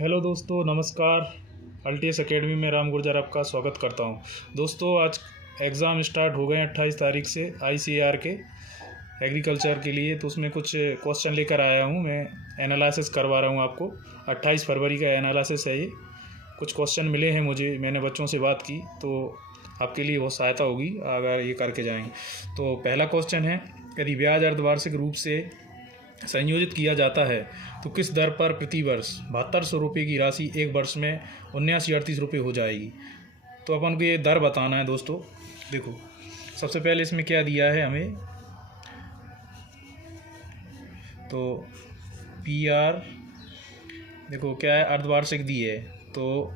Hello दोस्तों, नमस्कार। अल्टीएस academy में राम गुर्जर आपका स्वागत करता हूं। दोस्तों, आज एग्ज़ाम स्टार्ट हो गए हैं 28 तारीख से आईसीएआर के एग्रीकल्चर के लिए। तो उसमें कुछ क्वेश्चन लेकर आया हूं, मैं एनालिसिस करवा रहा हूं आपको। 28 फरवरी का एनालिसिस है ये। कुछ क्वेश्चन मिले हैं मुझे, मैंने बच्चों से बात की, तो आपके लिए बहुत सहायता होगी अगर ये करके जाएंगे। तो पहला क्वेश्चन है, यदि ब्याज अर्धवार्षिक रूप से संयोजित किया जाता है तो किस दर पर प्रति वर्ष 7200 रुपये की राशि एक वर्ष में 7938 रुपये हो जाएगी। तो अपन को ये दर बताना है दोस्तों। देखो, सबसे पहले इसमें क्या दिया है हमें, तो पी आर देखो क्या है, अर्धवार्षिक दी है तो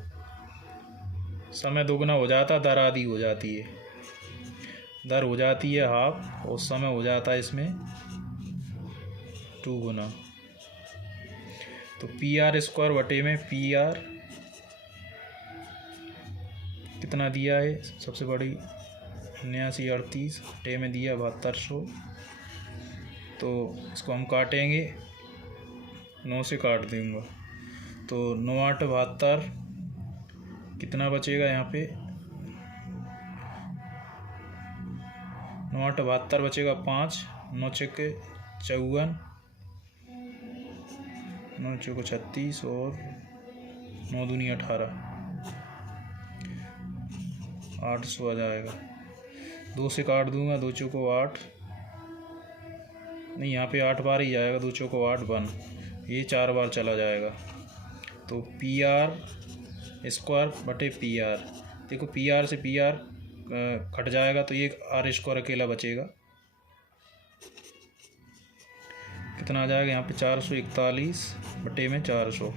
समय दोगुना हो जाता, दर आधी हो जाती है। दर हो जाती है हाफ और समय हो जाता है इसमें 2 गुना। तो पी आर स्क्वायर बटे में पी आर कितना दिया है, सबसे बड़ी 7938 बटे में दिया 7200। तो इसको हम काटेंगे, 9 से काट दूंगा तो 9 8 72, कितना बचेगा यहाँ पे, 9 8 72 बचेगा 5, 9 6 54, 9 चौको 36 और 9 दूनी 18, 800 आ जाएगा। 2 से काट दूंगा, 2 चौको 8, नहीं यहाँ पे 8 बार ही जाएगा, 2 चौको 8 1, ये 4 बार चला जाएगा। तो पी आर स्क्वायर बटे पी आर, देखो पी आर से पी आर कट जाएगा तो ये आर स्क्वायर अकेला बचेगा। कितना आ जाएगा यहाँ पे, 441 बटे में 400।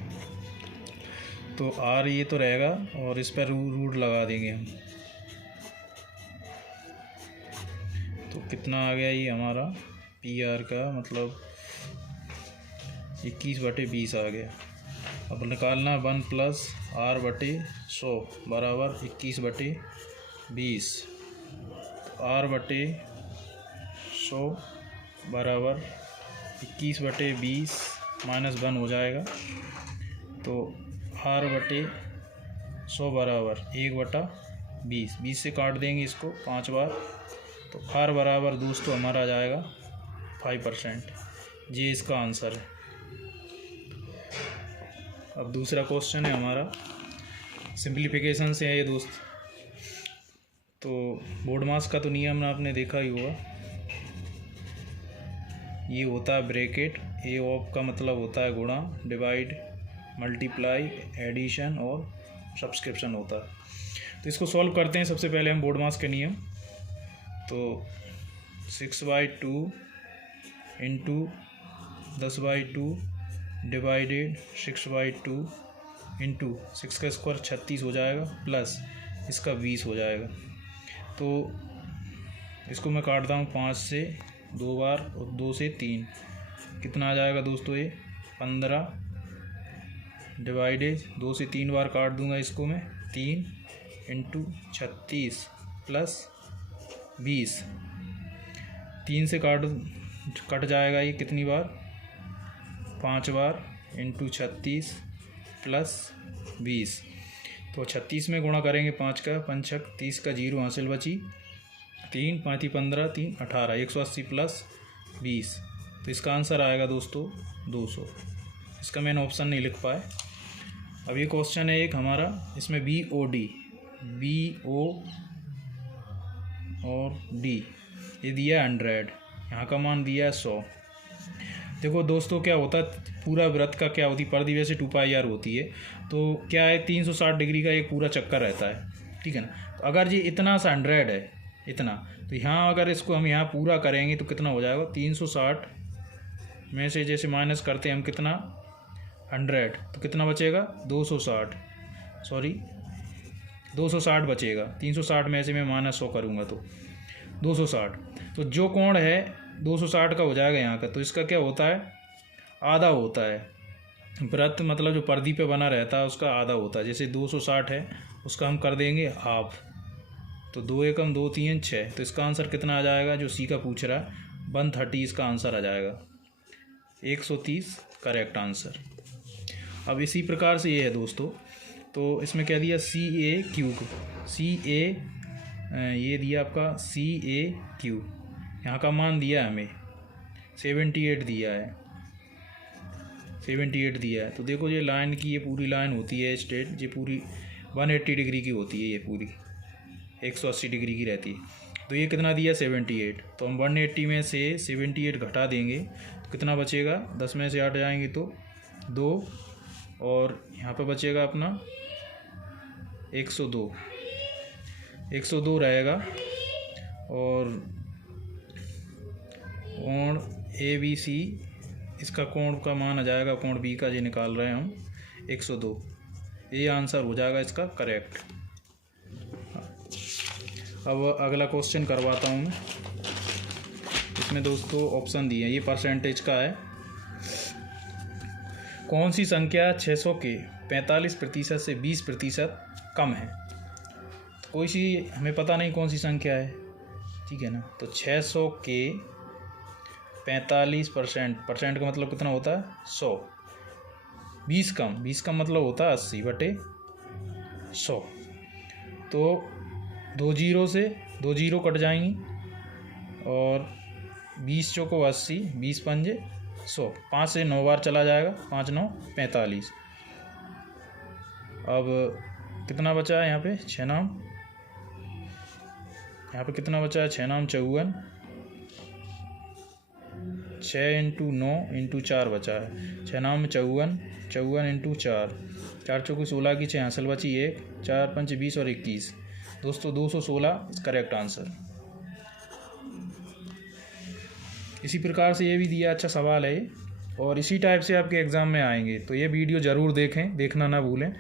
तो आर ये तो रहेगा और इस पर रूट लगा देंगे हम। तो कितना आ गया ये हमारा पी आर का, मतलब 21 बटे 20 आ गया। अब निकालना 1 प्लस आर बटे 100 बराबर 21 बटे 20। आर बटे 100 बराबर 21 बटे 20 माइनस 1 हो जाएगा। तो आर बटे 100 बराबर 1 बटा 20, 20 से काट देंगे इसको 5 बार। तो आर बराबर दोस्तों हमारा आ जाएगा 5%। ये इसका आंसर है। अब दूसरा क्वेश्चन है हमारा, सिंप्लीफिकेशन से है ये दोस्त। तो बोर्ड मास का तो नियम आपने देखा ही होगा, ये होता है ब्रैकेट, ए ऑफ का मतलब होता है गुणा, डिवाइड, मल्टीप्लाई, एडिशन और सब्सक्रिप्शन होता है। तो इसको सॉल्व करते हैं। सबसे पहले हम बोर्ड मास के नियम, तो 6/2 इंटू 10/2 डिवाइडेड 6/2 इंटू 6 का स्क्वायर 36 हो जाएगा, प्लस इसका 20 हो जाएगा। तो इसको मैं काटता हूँ 5 से 2 बार और 2 से 3, कितना आ जाएगा दोस्तों ये 15 डिवाइडेड 2 से 3 बार काट दूंगा इसको मैं, 3 इंटू 36 प्लस 20, 3 से कट जाएगा ये कितनी बार, 5 बार इंटू 36 प्लस 20। तो 36 में गुणा करेंगे 5 का, 5 6 30 का 0 हासिल बची, 3 5 15 3 18, 180 प्लस 20। तो इसका आंसर आएगा दोस्तों 200। इसका मैंने ऑप्शन नहीं लिख पाया। अब ये क्वेश्चन है एक हमारा, इसमें बी ओ और डी ये दिया 100, यहाँ का मान दिया है 100। देखो दोस्तों क्या होता है, पूरा वृत्त का क्या होती है, परिधि वैसे 2πr होती है। तो क्या है, 360 डिग्री का एक पूरा चक्कर रहता है, ठीक है ना। तो अगर ये इतना सा 100 है, इतना, तो यहाँ अगर इसको हम यहाँ पूरा करेंगे तो कितना हो जाएगा, 360 में से जैसे माइनस करते हैं हम कितना 100, तो कितना बचेगा 260 बचेगा। 360 में से मैं -100 करूँगा तो 260। तो जो कोण है 260 का हो जाएगा यहाँ का। तो इसका क्या होता है, आधा होता है। वृत्त मतलब जो परिधि पे बना रहता है उसका आधा होता है। जैसे 260 है, उसका हम कर देंगे हाफ, तो 2 एकम 2 3 6। तो इसका आंसर कितना आ जाएगा, जो सी का पूछ रहा है 130 इसका आंसर आ जाएगा, 130 करेक्ट आंसर। अब इसी प्रकार से ये है दोस्तों, तो इसमें क्या दिया सी ए क्यू, सी ए ये दिया आपका सी ए क्यू, यहाँ का मान दिया है हमें 78 दिया है, 78 दिया है। तो देखो ये लाइन की ये पूरी लाइन होती है स्ट्रेट, ये पूरी 180 डिग्री की होती है, ये पूरी 180 डिग्री की रहती है। तो ये कितना दिया 78, तो हम 180 में से 78 घटा देंगे तो कितना बचेगा, 10 में से 8 जाएंगे तो 2, और यहाँ पे बचेगा अपना 102, 102 रहेगा। और कोण ए बी सी, इसका कोण का मान आ जाएगा, कोण बी का ये निकाल रहे हैं हम 102, ये आंसर हो जाएगा इसका करेक्ट। अब अगला क्वेश्चन करवाता हूँ मैं। इसमें दोस्तों ऑप्शन दिए हैं, ये परसेंटेज का है। कौन सी संख्या 600 के 45% से 20% कम है? तो कोई सी हमें पता नहीं कौन सी संख्या है, ठीक है ना। तो 600 के 45%, परसेंट का मतलब कितना होता है 100, 20 कम मतलब होता है 80 बटे 100। तो 2 जीरो से 2 जीरो कट जाएंगी, और 20 चौको 80, 20 पंजे 100, 5 से 9 बार चला जाएगा, 5 9 45। अब कितना बचा है यहाँ पे 6 नाम, यहाँ पे कितना बचा है 6 नाम 54, 6 इंटू 9 इंटू 4 बचा है, 6 नाम में 54, 54 इंटू 4, 4 चौको 16 की 6 हासिल बची 1, 4 पंच 20 और 21 दोस्तों 216 करेक्ट आंसर। इसी प्रकार से ये भी दिया, अच्छा सवाल है ये, और इसी टाइप से आपके एग्ज़ाम में आएंगे, तो ये वीडियो ज़रूर देखें, देखना ना भूलें।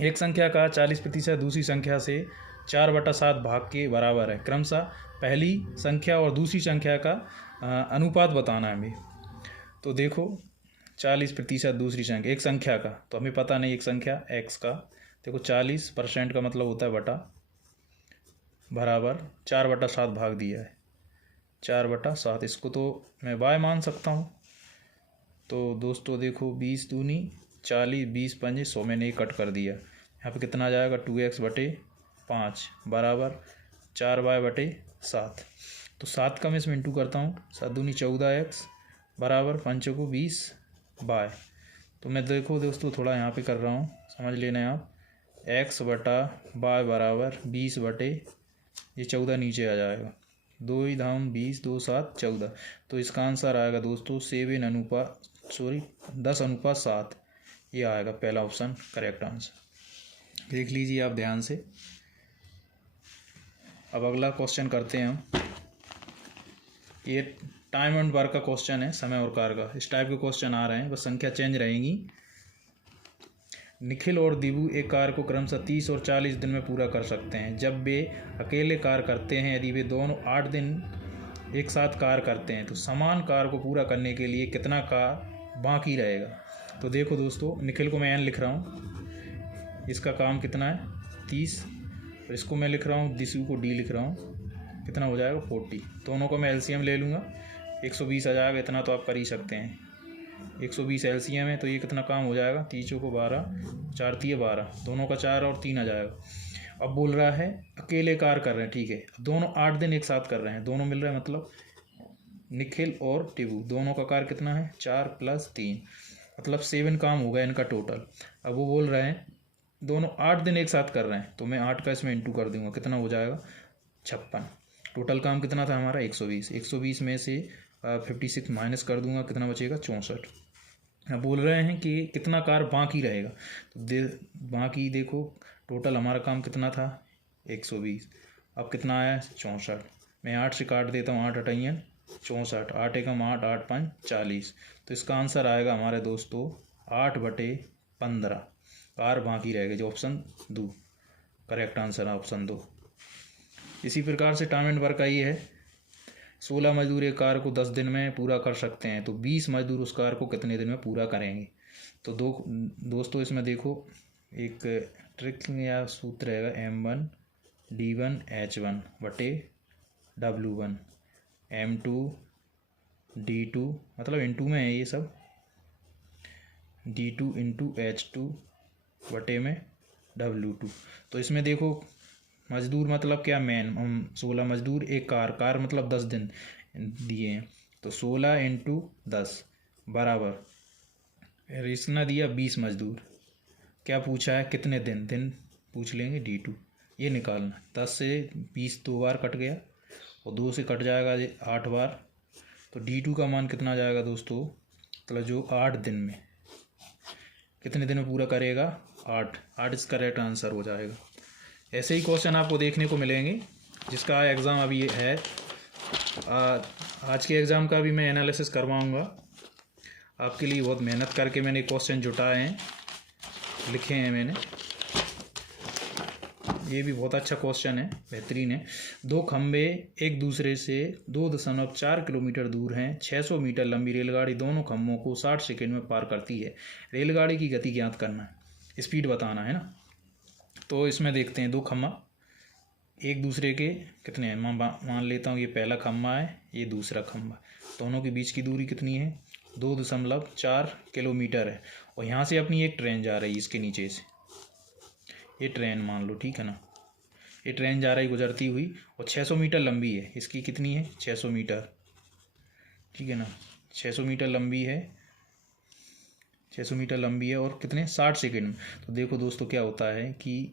एक संख्या का 40% दूसरी संख्या से 4/7 भाग के बराबर है, क्रमशः पहली संख्या और दूसरी संख्या का अनुपात बताना है हमें। तो देखो 40% दूसरी संख्या, एक संख्या का, तो हमें पता नहीं एक संख्या x का, देखो 40% का मतलब होता है बटा, बराबर 4/7 भाग दिया है, 4/7, इसको तो मैं y मान सकता हूँ। तो दोस्तों देखो 20 दूनी 40, 20 पंजे 100, मैंने ये कट कर दिया, यहाँ पे कितना आ जाएगा 2x बटे 5 बराबर 4y बटे 7। तो 7 का मैं इसमें इंटू करता हूँ, 7 दूनी 14x बराबर 5 को 20y। तो मैं देखो दोस्तों थोड़ा यहाँ पे कर रहा हूँ, समझ लेना आप, x बटा y बराबर 20 बटे ये 14 नीचे आ जाएगा, 2 ही धाम 20, 2 7 14। तो इसका आंसर आएगा दोस्तों 10/7, ये आएगा पहला ऑप्शन करेक्ट आंसर। देख लीजिए आप ध्यान से। अब अगला क्वेश्चन करते हैं हम, ये टाइम एंड वर्क का क्वेश्चन है, समय और कार्य का। इस टाइप के क्वेश्चन आ रहे हैं, बस संख्या चेंज रहेंगी। निखिल और दिबू एक कार्य को क्रमशः 30 और 40 दिन में पूरा कर सकते हैं। जब वे अकेले कार्य करते हैं, यदि वे दोनों 8 दिन एक साथ कार्य करते हैं, तो समान कार्य को पूरा करने के लिए कितना कार्य बाकी रहेगा? तो देखो दोस्तों, निखिल को मैं n लिख रहा हूँ, इसका काम कितना है 30, और इसको मैं लिख रहा हूँ दिशु को d लिख रहा हूँ, कितना हो जाएगा 40। दोनों को मैं एलसीएम ले लूँगा, 120 आ जाएगा, इतना तो आप कर ही सकते हैं। 120 एलसीएम है, तो ये कितना काम हो जाएगा, 30 को 12, 4 3 12, दोनों का 4 और 3 आ जाएगा। अब बोल रहा है अकेले कार्य कर रहे हैं, ठीक है, दोनों 8 दिन एक साथ कर रहे हैं, दोनों मिल रहे हैं, मतलब निखिल और टिबू दोनों का कार्य कितना है 4 + 3, मतलब 7 काम हो गया इनका टोटल। अब वो बोल रहे हैं दोनों 8 दिन एक साथ कर रहे हैं, तो मैं 8 का इसमें इंटू कर दूंगा, कितना हो जाएगा 56। टोटल काम कितना था हमारा 120, 120 में से 56 माइनस कर दूंगा, कितना बचेगा 64। अब बोल रहे हैं कि कितना कार्य बाकी रहेगा, तो बाकी देखो टोटल हमारा काम कितना था 120, अब कितना आया 64। मैं 8 से काट देता हूँ, 8 अटैन 64, 8 एकम 8, 8 5 40। तो इसका आंसर आएगा हमारे दोस्तों 8/15 कार्य बाकी रहेगा, जो ऑप्शन 2 करेक्ट आंसर है, ऑप्शन 2। इसी प्रकार से टाइम एंड वर्क का ये है, 16 मजदूर एक कार्य को 10 दिन में पूरा कर सकते हैं, तो 20 मजदूर उस कार्य को कितने दिन में पूरा करेंगे? तो दोस्तों इसमें देखो एक ट्रिक या सूत्र रहेगा, M1 D1 H1 बटे W1 M2 D2, मतलब इनटू में है ये सब, D2 इंटू H2 बटे में W2। तो इसमें देखो मजदूर मतलब क्या, मैन, हम 16 मजदूर, एक कार मतलब 10 दिन दिए हैं, तो 16 इंटू 10 बराबर, इसने दिया 20 मजदूर। क्या पूछा है, कितने दिन, दिन पूछ लेंगे D2, ये निकालना। 10 से 20 दो बार कट गया और 2 से कट जाएगा 8 बार, तो D2 का मान कितना जाएगा दोस्तों, मतलब जो 8 दिन में, कितने दिन में पूरा करेगा, 8 इसका करेक्ट आंसर हो जाएगा। ऐसे ही क्वेश्चन आपको देखने को मिलेंगे, जिसका एग्ज़ाम अभी है। आज के एग्ज़ाम का भी मैं एनालिसिस करवाऊँगा आपके लिए। बहुत मेहनत करके मैंने क्वेश्चन जुटाए हैं, लिखे हैं मैंने। ये भी बहुत अच्छा क्वेश्चन है, बेहतरीन है। दो खंबे एक दूसरे से 2.4 किलोमीटर दूर हैं। 600 मीटर लंबी रेलगाड़ी दोनों खंभों को 60 सेकंड में पार करती है। रेलगाड़ी की गति ज्ञात करना है, स्पीड बताना है ना। तो इसमें देखते हैं, दो खंभा एक दूसरे के कितने हैं, मान लेता हूँ ये पहला खंभा है, ये दूसरा खंभा, दोनों के बीच की दूरी कितनी है, 2.4 किलोमीटर है। और यहाँ से अपनी एक ट्रेन जा रही है इसके नीचे से, ये ट्रेन मान लो, ठीक है ना। ये ट्रेन जा रही गुजरती हुई और 600 मीटर लंबी है, इसकी कितनी है, 600 मीटर, ठीक है ना। 600 मीटर लंबी है, 600 मीटर लंबी है और कितने, 60 सेकंड में। तो देखो दोस्तों क्या होता है कि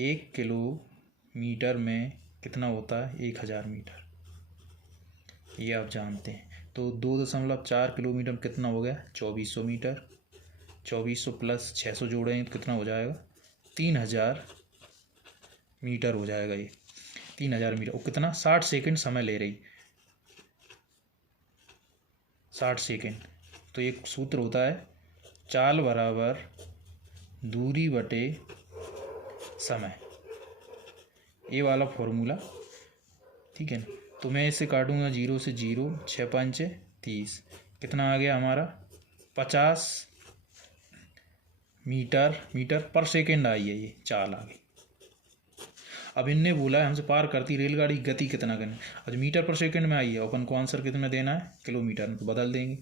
1 किलोमीटर में कितना होता है, 1000 मीटर, ये आप जानते हैं। तो 2.4 किलोमीटर में कितना हो गया, 2400 मीटर। 2400 प्लस 600 जोड़ें तो कितना हो जाएगा, 3000 मीटर हो जाएगा। ये 3000 मीटर, और कितना, 60 सेकंड समय ले रही, 60 सेकंड। तो एक सूत्र होता है, चाल बराबर दूरी बटे समय, ये वाला फॉर्मूला, ठीक है ना। तो मैं इसे काटूंगा 0 से 0, 6 5 30, कितना आ गया हमारा, 50 मीटर पर सेकंड आई है, ये चाल आ गई। अब इनने बोला है हमसे पार करती रेलगाड़ी गति कितना करनी, आज मीटर पर सेकंड में आई है, अपन को आंसर कितना देना है, किलोमीटर में, तो बदल देंगे।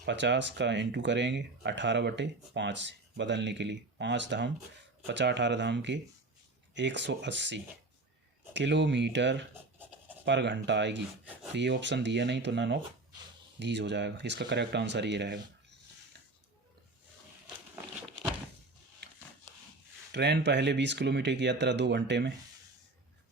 50 का इंटू करेंगे 18/5 से बदलने के लिए, 5 धाम 50, 18 धाम के 180 किलोमीटर पर घंटा आएगी। तो ये ऑप्शन दिया नहीं, तो नन ऑफ दीज हो जाएगा, इसका करेक्ट आंसर ये रहेगा। ट्रेन पहले 20 किलोमीटर की यात्रा 2 घंटे में।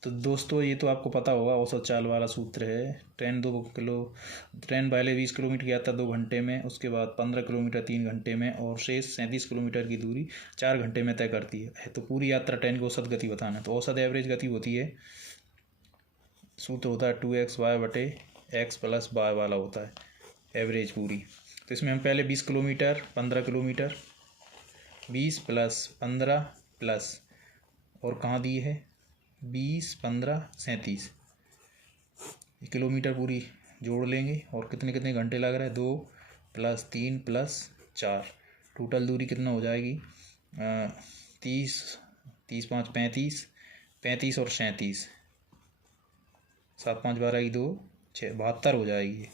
तो दोस्तों ये तो आपको पता होगा, औसत चाल वाला सूत्र है। ट्रेन पहले 20 किलोमीटर की यात्रा 2 घंटे में, उसके बाद 15 किलोमीटर 3 घंटे में, और शेष 37 किलोमीटर की दूरी 4 घंटे में तय करती है। तो पूरी यात्रा ट्रेन की औसत गति बताना है। तो औसत एवरेज गति होती है, सूत्र होता है 2xy/x + y वाला होता है, एवरेज पूरी। तो इसमें हम पहले 20 किलोमीटर 15 किलोमीटर, 20 + 15 प्लस, और कहाँ दी है, 20 15 37 किलोमीटर पूरी जोड़ लेंगे, और कितने कितने घंटे लग रहा है, 2 + 3 + 4, टोटल दूरी कितना हो जाएगी, 30 30 5 35, 35 और 37, 7 5 12 2 6 72 हो जाएगी।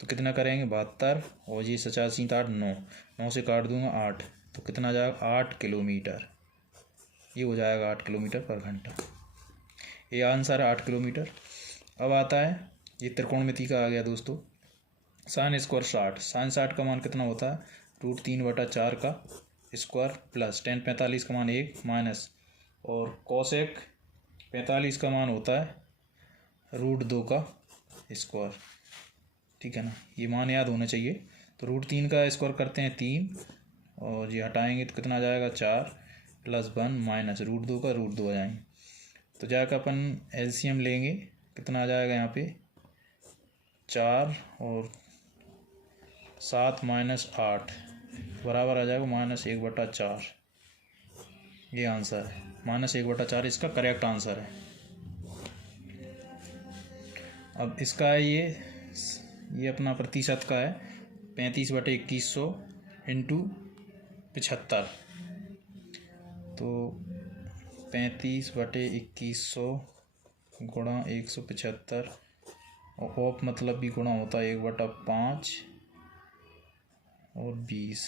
तो कितना करेंगे, 72, और ये 87 8 9, 9 से काट दूंगा 8, तो कितना जाएगा, 8 किलोमीटर, ये हो जाएगा 8 किलोमीटर पर घंटा। ये आंसर है 8 किलोमीटर। अब आता है ये त्रिकोणमिति का आ गया दोस्तों, sin स्क्वायर 60, sin 60 का मान कितना होता है, √3/4 का स्क्वायर प्लस tan 45 का मान 1 माइनस, और cosec 45 का मान होता है √2 का स्क्वायर, ठीक है ना। ये मान याद होना चाहिए। तो √3 का स्क्वायर करते हैं 3, और ये हटाएंगे तो कितना आ जाएगा, 4 + 1 माइनस √2 का √2 आ जाएंगे। तो जाकर अपन एलसीएम लेंगे, कितना आ जाएगा यहाँ पे, 4 और 7 माइनस 8 बराबर आ जाएगा -1/4। ये आंसर है, -1/4 इसका करेक्ट आंसर है। अब इसका है ये अपना प्रतिशत का है, 35/2100 इंटू 75। तो 35/2100 गुणा 175, और ऑफ मतलब भी गुणा होता है 1/5 और 20।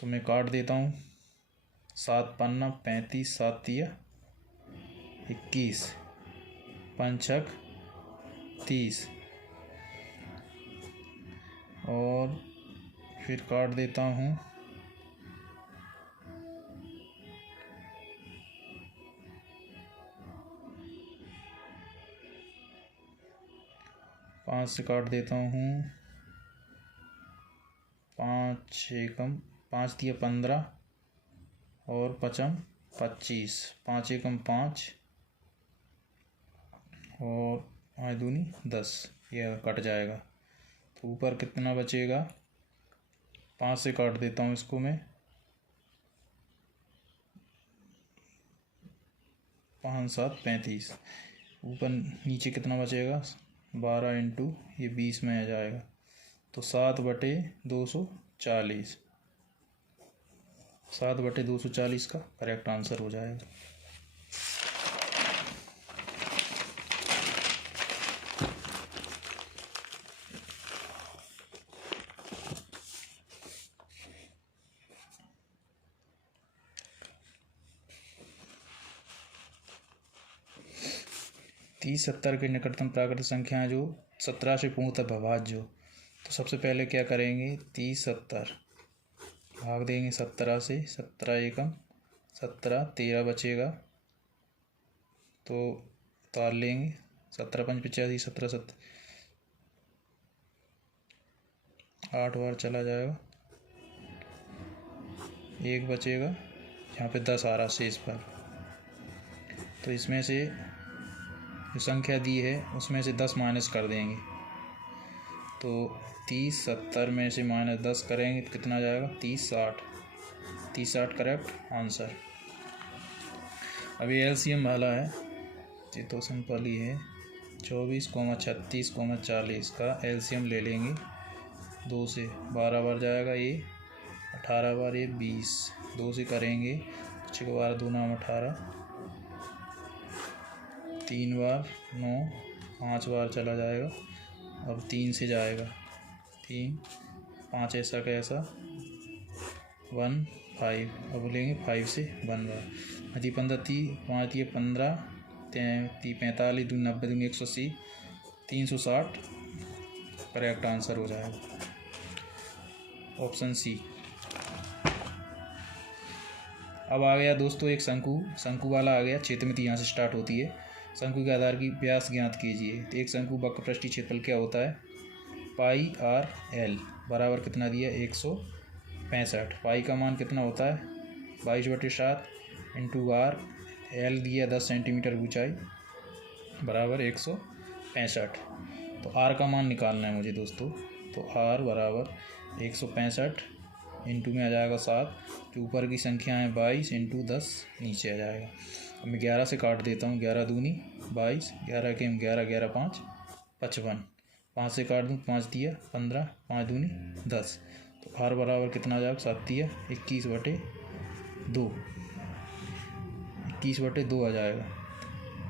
तो मैं काट देता हूँ। 7 पन्ना 35, 7 तिया 21, 5 छक 30 और फिर काट देता हूँ। 5 से काट देता हूँ। 5 एकम 5 तिया 15 और पचम 25, 5 एकम 5 और 5 दूनी 10, यह कट जाएगा। तो ऊपर कितना बचेगा? 5 से काट देता हूँ इसको मैं। 5 7 35, ऊपर नीचे कितना बचेगा? 12 इंटू ये 20 में आ जाएगा। तो 7/240, 7/240 का करेक्ट आंसर हो जाएगा। तीस 70 के निकटतम प्राकृतिक संख्याएं जो 17 से पूर्णतः अभाज्य हो। तो सबसे पहले क्या करेंगे? 30 70 भाग देंगे 17 से। 17 एकम 17, 13 बचेगा तो उतार लेंगे। 17 5 85, 17 7 8 बार चला जाएगा। एक बचेगा, यहाँ पे 10 आ रहा शेष पर। तो इसमें से जो संख्या दी है उसमें से 10 माइनस कर देंगे। तो 30 70 में से -10 करेंगे तो कितना जाएगा? 30 60, 30 60 करेक्ट आंसर। अभी एलसीएम वाला है, ये तो सिंपल ही है। 24, 36, 40 का एलसीएम ले लेंगे। 2 से 12 बार जाएगा ये, 18 बार ये 20। 2 से करेंगे 6 को 12 2 9 18, 3 बार 9, 5 बार चला जाएगा। अब 3 से जाएगा, 3 5 ऐसा कैसा 1 5। अब लेंगे 5 से 1 बार। 15 30 5 15 45 2 90 2 180, 360 करेक्ट आंसर हो जाएगा ऑप्शन सी। अब आ गया दोस्तों एक शंकु वाला आ गया। क्षेत्रमिति यहाँ से स्टार्ट होती है। शंकु के आधार की व्यास ज्ञात कीजिए। तो एक शंकु वक्र पृष्ठीय क्षेत्रफल क्या होता है? पाई आर एल बराबर कितना दिया? 165। पाई का मान कितना होता है? 22/7 इंटू आर, एल दिया 10 सेंटीमीटर ऊंचाई बराबर 165। तो आर का मान निकालना है मुझे दोस्तों। तो आर बराबर 165 इंटू में आ जाएगा 7, जो ऊपर की संख्या है 22 इंटू 10 नीचे आ जाएगा। अब मैं 11 से काट देता हूँ। 11 दूनी 22, 11 के 11 11 5 55, 5 से काट दूँ 5 दिया 15, 5 दूनी 10। तो आर बराबर कितना आ जाएगा? 7 दिया 21/2, 21/2 आ जाएगा।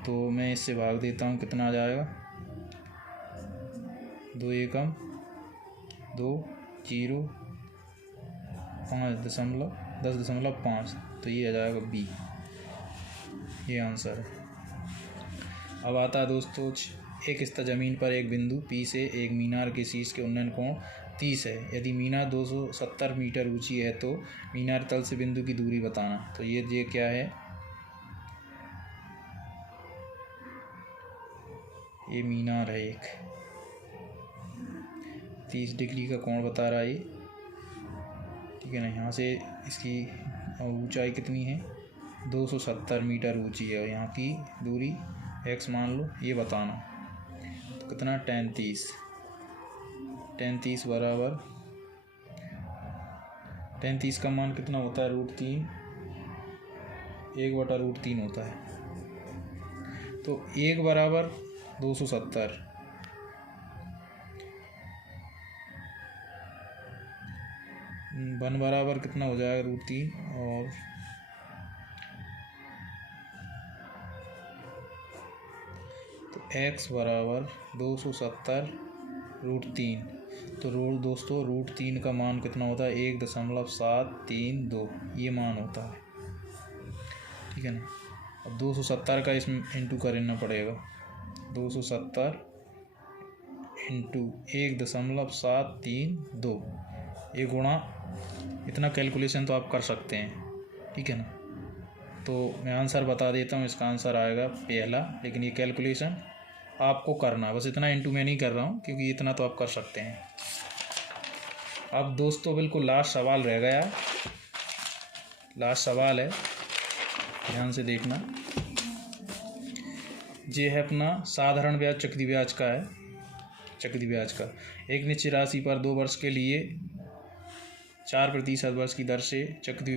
तो मैं इससे भाग देता हूँ, कितना आ जाएगा? 2 एकम 2 0 5.10.5। तो ये आ जाएगा बी, ये आंसर है। अब आता है दोस्तों, एक स्तर जमीन पर एक बिंदु पी से एक मीनार के शीर्ष के उन्नयन कोण 30 है। यदि मीनार 270 मीटर ऊंची है तो मीनार तल से बिंदु की दूरी बताना। तो ये क्या है? ये मीनार है एक, 30 डिग्री का कोण बता रहा है ये, ठीक है ना। यहाँ से इसकी ऊंचाई कितनी है? 270 मीटर ऊंची है और यहाँ की दूरी x मान लो, ये बताना। तो कितना? 10 30 बराबर 10 का मान कितना होता है? √3, 1/√3 होता है। तो 1 बराबर 270, 1 बराबर कितना हो जाएगा? √3 और तो x बराबर 270 √3। तो दोस्तों रूट 3 का मान कितना होता है 1.732 ये मान होता है, ठीक है ना। अब 270 का इसमें इंटू करना पड़ेगा, 270 इंटू 1.732 ये गुणा इतना कैलकुलेशन तो आप कर सकते हैं, ठीक है ना। तो मैं आंसर बता देता हूँ, इसका आंसर आएगा पहला, लेकिन ये कैलकुलेशन आपको करना है, बस इतना इंटू मैं नहीं कर रहा हूँ क्योंकि इतना तो आप कर सकते हैं। अब दोस्तों बिल्कुल लास्ट सवाल रह गया, लास्ट सवाल है, ध्यान से देखना। ये है अपना साधारण ब्याज चक्रवृद्धि ब्याज का है, चक्रवृद्धि ब्याज का। एक निश्चित राशि पर 2 वर्ष के लिए 4% वर्ष की दर से चक्रवृद्धि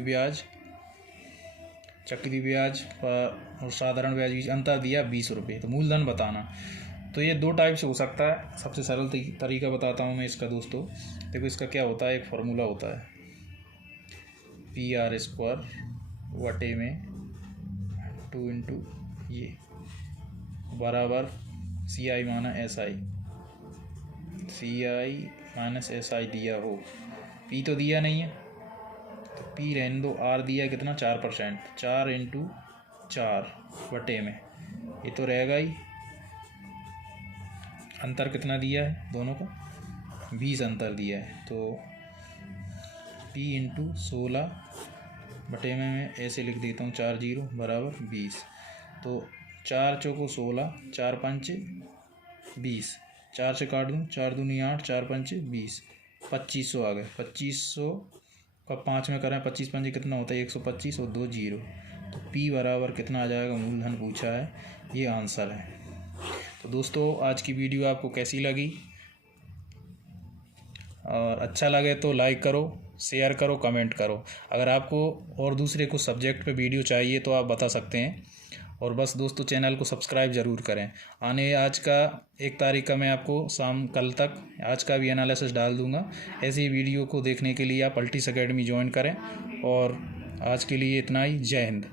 ब्याज पर और साधारण ब्याज की अंतर दिया 20 रुपये, तो मूलधन बताना। तो ये 2 टाइप से हो सकता है। सबसे सरल तरीका बताता हूँ मैं इसका दोस्तों। देखो इसका क्या होता है, एक फार्मूला होता है PR² बटे में 2 इंटू ये बराबर CI माना SI दिया हो, P तो दिया नहीं है तो P रहने दो, R दिया कितना 4%, 4 इंटू 4 बटे में ये तो रहेगा ही। अंतर कितना दिया है दोनों का 20 अंतर दिया है, तो P इंटू 16 बटे में मैं ऐसे लिख देता हूँ 4 0 बराबर 20। तो 4 चौको 16, 4 5 20, 4 से काट दूँ 4 दूनी 8, 4 5 20, 2500 आ गए। 2500 का 5 में करें 25 5 कितना होता है 125 और 2 0, तो P बराबर कितना आ जाएगा, मूलधन पूछा है, ये आंसर है। तो दोस्तों आज की वीडियो आपको कैसी लगी, और अच्छा लगे तो लाइक करो, शेयर करो, कमेंट करो। अगर आपको और दूसरे कुछ सब्जेक्ट पे वीडियो चाहिए तो आप बता सकते हैं। और बस दोस्तों चैनल को सब्सक्राइब ज़रूर करें। आज का 1 तारीख का मैं आपको कल तक आज का भी एनालिसिस डाल दूंगा। ऐसी वीडियो को देखने के लिए आप अल्टीस एकेडमी ज्वाइन करें। और आज के लिए इतना ही, जय हिंद।